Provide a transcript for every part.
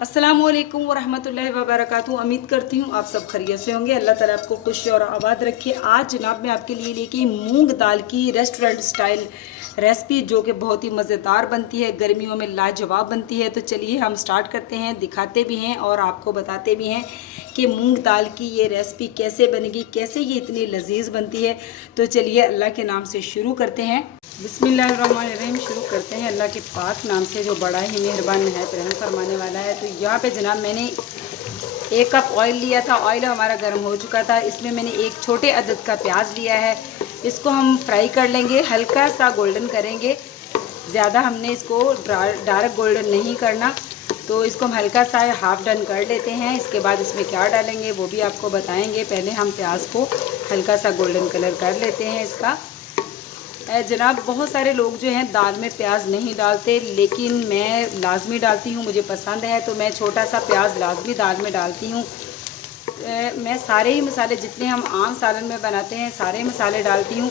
अस्सलामुअलैकुम वरहमतुल्लाहि वबरकातुहू। उम्मीद करती हूँ आप सब खैरियत से होंगे। अल्लाह ताला आपको खुश और आबाद रखे। आज जनाब मैं आपके लिए लेके मूंग दाल की रेस्टोरेंट स्टाइल रेसिपी जो कि बहुत ही मज़ेदार बनती है, गर्मियों में लाजवाब बनती है। तो चलिए हम स्टार्ट करते हैं, दिखाते भी हैं और आपको बताते भी हैं कि मूंग दाल की ये रेसिपी कैसे बनेगी, कैसे ये इतनी लजीज बनती है। तो चलिए अल्लाह के नाम से शुरू करते हैं। बिस्मिल्लाहिर्रहमानिर्रहीम। शुरू करते हैं अल्लाह के पाक नाम से जो बड़ा ही मेहरबान नहायत रहम फरमाने वाला है। तो यहाँ पे जनाब मैंने 1 कप ऑयल लिया था। ऑयल हमारा गर्म हो चुका था। इसमें मैंने एक छोटे अदद का प्याज लिया है। इसको हम फ्राई कर लेंगे, हल्का सा गोल्डन करेंगे। ज़्यादा हमने इसको डार्क गोल्डन नहीं करना। तो इसको हम हल्का सा हाफ डन कर लेते हैं। इसके बाद इसमें क्या डालेंगे वो भी आपको बताएंगे। पहले हम प्याज को हल्का सा गोल्डन कलर कर लेते हैं इसका। जनाब बहुत सारे लोग जो हैं दाल में प्याज नहीं डालते, लेकिन मैं लाजमी डालती हूँ, मुझे पसंद है तो मैं छोटा सा प्याज लाजमी दाल में डालती हूँ। मैं सारे ही मसाले जितने हम आम सालन में बनाते हैं सारे मसाले डालती हूँ।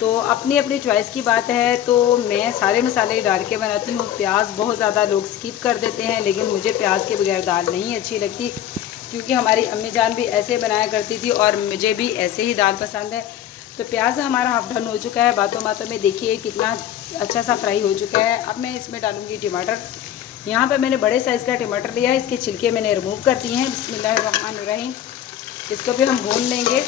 तो अपनी अपनी चॉइस की बात है। तो मैं सारे मसाले डाल के बनाती हूँ। प्याज बहुत ज़्यादा लोग स्किप कर देते हैं, लेकिन मुझे प्याज के बगैर दाल नहीं अच्छी लगती, क्योंकि हमारी अम्मी जान भी ऐसे बनाया करती थी और मुझे भी ऐसे ही दाल पसंद है। तो प्याज हमारा हाफ डन हो चुका है। बातों बातों में देखिए कितना अच्छा सा फ्राई हो चुका है। अब मैं इसमें डालूँगी टमाटर। यहाँ पे मैंने बड़े साइज़ का टमाटर लिया है। इसके छिलके मैंने रिमूव कर दिए हैं। बिस्मिल्लाहिर्रहमानिर्रहीम। इसको भी हम भून लेंगे।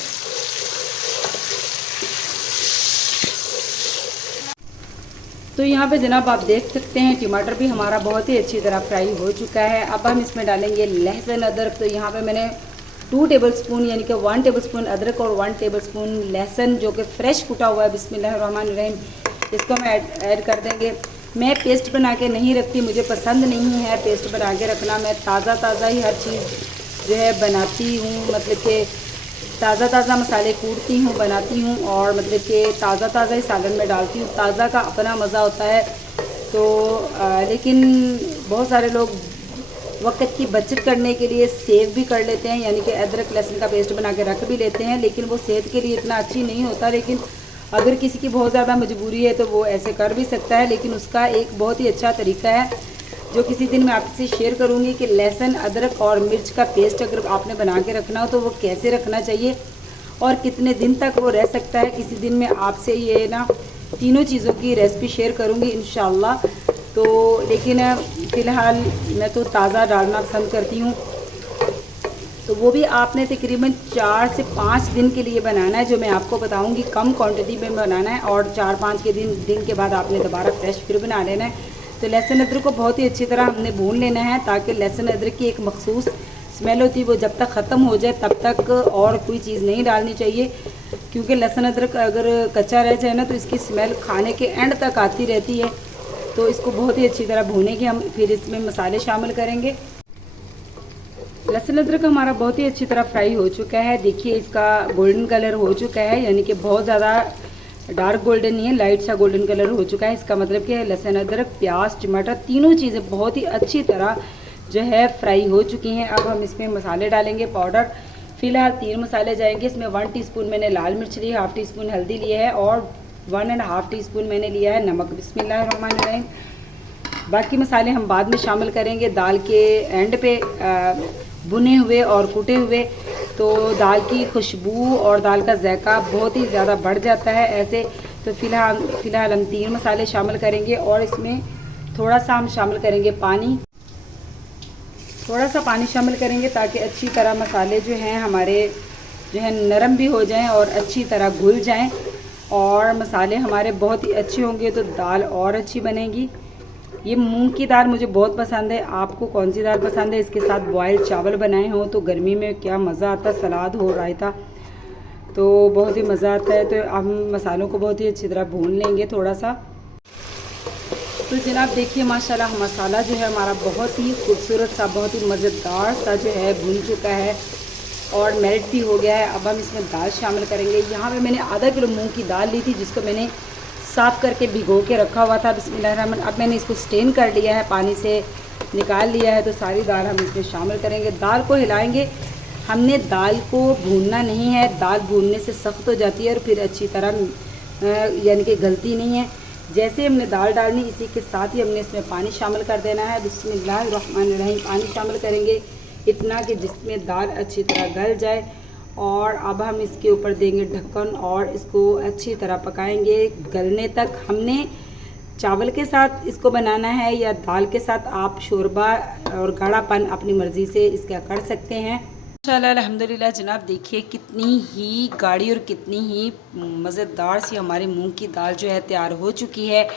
तो यहाँ पे जनाब आप देख सकते हैं टमाटर भी हमारा बहुत ही अच्छी तरह फ्राई हो चुका है। अब हम इसमें डालेंगे लहसुन अदरक। तो यहाँ पे मैंने 2 टेबलस्पून यानी कि 1 टेबलस्पून अदरक और 1 टेबलस्पून लहसुन जो कि फ़्रेश कुटा हुआ है। बिस्मिल्लाहिर्रहमानिर्रहीम। इसको हम ऐड कर देंगे। मैं पेस्ट बना के नहीं रखती, मुझे पसंद नहीं है पेस्ट बना के रखना। मैं ताज़ा ही हर चीज़ जो है बनाती हूँ, मतलब कि ताज़ा मसाले कूटती हूँ, बनाती हूँ और मतलब कि ताज़ा ही सालन में डालती हूँ। ताज़ा का अपना मज़ा होता है। तो लेकिन बहुत सारे लोग वक्त की बचत करने के लिए सेव भी कर लेते हैं, यानी कि अदरक लहसुन का पेस्ट बना के रख भी लेते हैं, लेकिन वो सेहत के लिए इतना अच्छी नहीं होता। लेकिन अगर किसी की बहुत ज़्यादा मजबूरी है तो वो ऐसे कर भी सकता है। लेकिन उसका एक बहुत ही अच्छा तरीका है जो किसी दिन मैं आपसे शेयर करूंगी कि लहसुन अदरक और मिर्च का पेस्ट अगर आपने बना के रखना हो तो वो कैसे रखना चाहिए और कितने दिन तक वो रह सकता है। किसी दिन मैं आपसे ये ना तीनों चीज़ों की रेसिपी शेयर करूंगी इंशाल्लाह। तो लेकिन फ़िलहाल मैं तो ताज़ा डालना पसंद करती हूँ। तो वो भी आपने तकरीबन 4 से 5 दिन के लिए बनाना है, जो मैं आपको बताऊंगी। कम क्वांटिटी में बनाना है और 4-5 के दिन के बाद आपने दोबारा फ्रेश फिर बना लेना है। तो लहसुन अदरक को बहुत ही अच्छी तरह हमने भून लेना है, ताकि लहसुन अदरक की एक मखसूस स्मेल होती है वो जब तक ख़त्म हो जाए तब तक और कोई चीज़ नहीं डालनी चाहिए, क्योंकि लहसुन अदरक अगर कच्चा रह जाए ना तो इसकी स्मेल खाने के एंड तक आती रहती है। तो इसको बहुत ही अच्छी तरह भूनेंगे हम, फिर इसमें मसाले शामिल करेंगे। लहसुन अदरक हमारा बहुत ही अच्छी तरह फ्राई हो चुका है। देखिए इसका गोल्डन कलर हो चुका है, यानी कि बहुत ज़्यादा डार्क गोल्डन नहीं है, लाइट सा गोल्डन कलर हो चुका है। इसका मतलब कि लहसुन अदरक प्याज टमाटर तीनों चीज़ें बहुत ही अच्छी तरह जो है फ्राई हो चुकी हैं। अब हम इसमें मसाले डालेंगे पाउडर। फ़िलहाल 3 मसाले जाएंगे इसमें। 1 टीस्पून मैंने लाल मिर्च ली, हाफ़ टी-स्पून हल्दी लिया है और 1.5 टीस्पून मैंने लिया है नमक। बिस्मिल्लाहिर्रहमानिर्रहीम। बाकी मसाले हम बाद में शामिल करेंगे दाल के एंड पे, भुने हुए और कूटे हुए। तो दाल की खुशबू और दाल का जायका बहुत ही ज़्यादा बढ़ जाता है ऐसे। तो फ़िलहाल हम 3 मसाले शामिल करेंगे और इसमें थोड़ा सा हम शामिल करेंगे पानी। थोड़ा सा पानी शामिल करेंगे ताकि अच्छी तरह मसाले जो हैं हमारे जो है नरम भी हो जाएं और अच्छी तरह घुल जाएं। और मसाले हमारे बहुत ही अच्छे होंगे तो दाल और अच्छी बनेगी। ये मूंग की दाल मुझे बहुत पसंद है। आपको कौन सी दाल पसंद है? इसके साथ बॉयल चावल बनाए हों तो गर्मी में क्या मज़ा आता, सलाद हो रायता, तो बहुत ही मज़ा आता है। तो हम मसालों को बहुत ही अच्छी तरह भून लेंगे थोड़ा सा। तो जनाब देखिए माशाल्लाह मसाला जो है हमारा बहुत ही खूबसूरत सा, बहुत ही मज़ेदार सा जो है भून चुका है और मेल्ट भी हो गया है। अब हम इसमें दाल शामिल करेंगे। यहाँ पे मैंने आधा किलो मूंग की दाल ली थी, जिसको मैंने साफ़ करके भिगो के रखा हुआ था। बिस्मिल्लाहिर्रहमान। अब मैंने इसको स्टेन कर लिया है, पानी से निकाल लिया है। तो सारी दाल हम इसमें शामिल करेंगे। दाल को हिलाएंगे। हमने दाल को भूनना नहीं है, दाल भूनने से सख्त हो जाती है और फिर अच्छी तरह यानी कि गलती नहीं है। जैसे हमने दाल डालनी इसी के साथ ही हमने इसमें पानी शामिल कर देना है। बिस्मिल्लाहिर्रहमानिर्रहीम। पानी शामिल करेंगे इतना कि जिसमें दाल अच्छी तरह गल जाए। और अब हम इसके ऊपर देंगे ढक्कन और इसको अच्छी तरह पकाएंगे गलने तक। हमने चावल के साथ इसको बनाना है या दाल के साथ, आप शोरबा और गाढ़ापन अपनी मर्ज़ी से इसका कर सकते हैं। माशाअल्लाह अल्हम्दुलिल्लाह जनाब, देखिए कितनी ही गाढ़ी और कितनी ही मज़ेदार सी हमारी मूंग की दाल जो है तैयार हो चुकी है।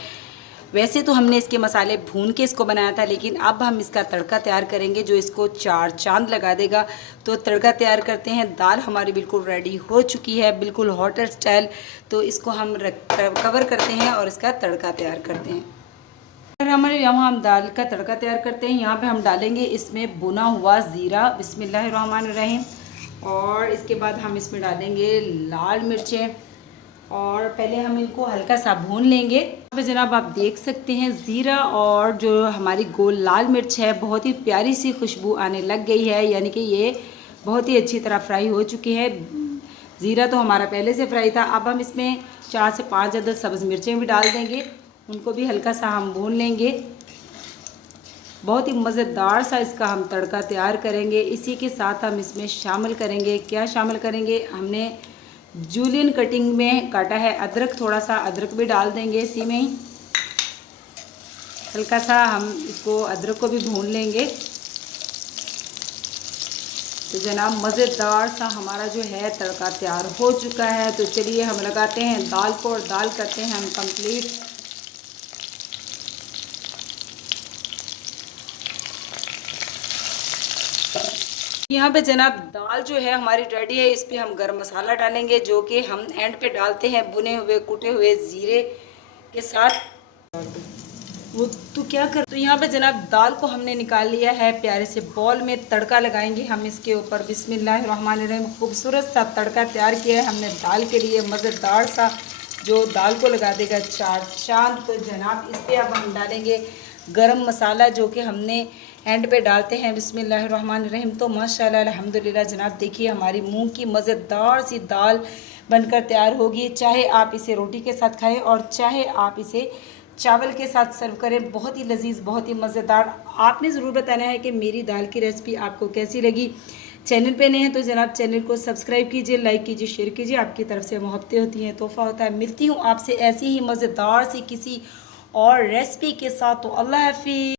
वैसे तो हमने इसके मसाले भून के इसको बनाया था, लेकिन अब हम इसका तड़का तैयार करेंगे जो इसको चार चांद लगा देगा। तो तड़का तैयार करते हैं। दाल हमारी बिल्कुल रेडी हो चुकी है, बिल्कुल होटल स्टाइल। तो इसको हम कवर करते हैं और इसका तड़का तैयार करते हैं। हमारे यहाँ हम दाल का तड़का तैयार करते हैं। यहाँ पे हम डालेंगे इसमें भुना हुआ ज़ीरा, बिस्मिल्लाहिर्रहमानिर्रहीम। और इसके बाद हम इसमें डालेंगे लाल मिर्चें और पहले हम इनको हल्का सा भून लेंगे। यहाँ पे जनाब आप देख सकते हैं ज़ीरा और जो हमारी गोल लाल मिर्च है बहुत ही प्यारी सी खुशबू आने लग गई है, यानी कि ये बहुत ही अच्छी तरह फ्राई हो चुकी है। ज़ीरा तो हमारा पहले से फ्राई था। अब हम इसमें 4 से 5 अदद सब्ज़ मिर्चें भी डाल देंगे, उनको भी हल्का सा हम भून लेंगे। बहुत ही मज़ेदार सा इसका हम तड़का तैयार करेंगे। इसी के साथ हम इसमें शामिल करेंगे, क्या शामिल करेंगे, हमने जूलियन कटिंग में काटा है अदरक, थोड़ा सा अदरक भी डाल देंगे इसी में ही। हल्का सा हम इसको अदरक को भी भून लेंगे। तो जनाब मज़ेदार सा हमारा जो है तड़का तैयार हो चुका है। तो चलिए हम लगाते हैं दाल को और दाल करते हैं हम कंप्लीट। यहाँ पे जनाब दाल जो है हमारी रेडी है। इस पर हम गरम मसाला डालेंगे जो कि हम एंड पे डालते हैं भुने हुए कुटे हुए ज़ीरे के साथ। वो तो क्या कर, तो यहाँ पे जनाब दाल को हमने निकाल लिया है प्यारे से बॉल में। तड़का लगाएंगे हम इसके ऊपर, बिस्मिल्लाहिर्रहमानिर्रहीम। खूबसूरत सा तड़का तैयार किया है हमने दाल के लिए, मज़ेदार सा जो दाल को लगा देगा चार चांद। तो जनाब इस पर अब हम डालेंगे गरम मसाला जो कि हमने एंड पे डालते हैं, बिस्मिल्लाहिर्रहमानिर्रहीम। तो माशाल्लाह अल्हम्दुलिल्लाह जनाब देखिए हमारी मूंग की मज़ेदार सी दाल बनकर तैयार होगी। चाहे आप इसे रोटी के साथ खाएं और चाहे आप इसे चावल के साथ सर्व करें, बहुत ही लजीज, बहुत ही मज़ेदार। आपने ज़रूर बताना है कि मेरी दाल की रेसिपी आपको कैसी लगी। चैनल पे नए हैं तो जनाब चैनल को सब्सक्राइब कीजिए, लाइक कीजिए, शेयर कीजिए। आपकी तरफ से मोहब्बतें होती हैं, तोहफ़ा होता है। मिलती हूँ आपसे ऐसी ही मज़ेदार सी किसी और रेसिपी के साथ। तो अल्लाह हाफ़िज़।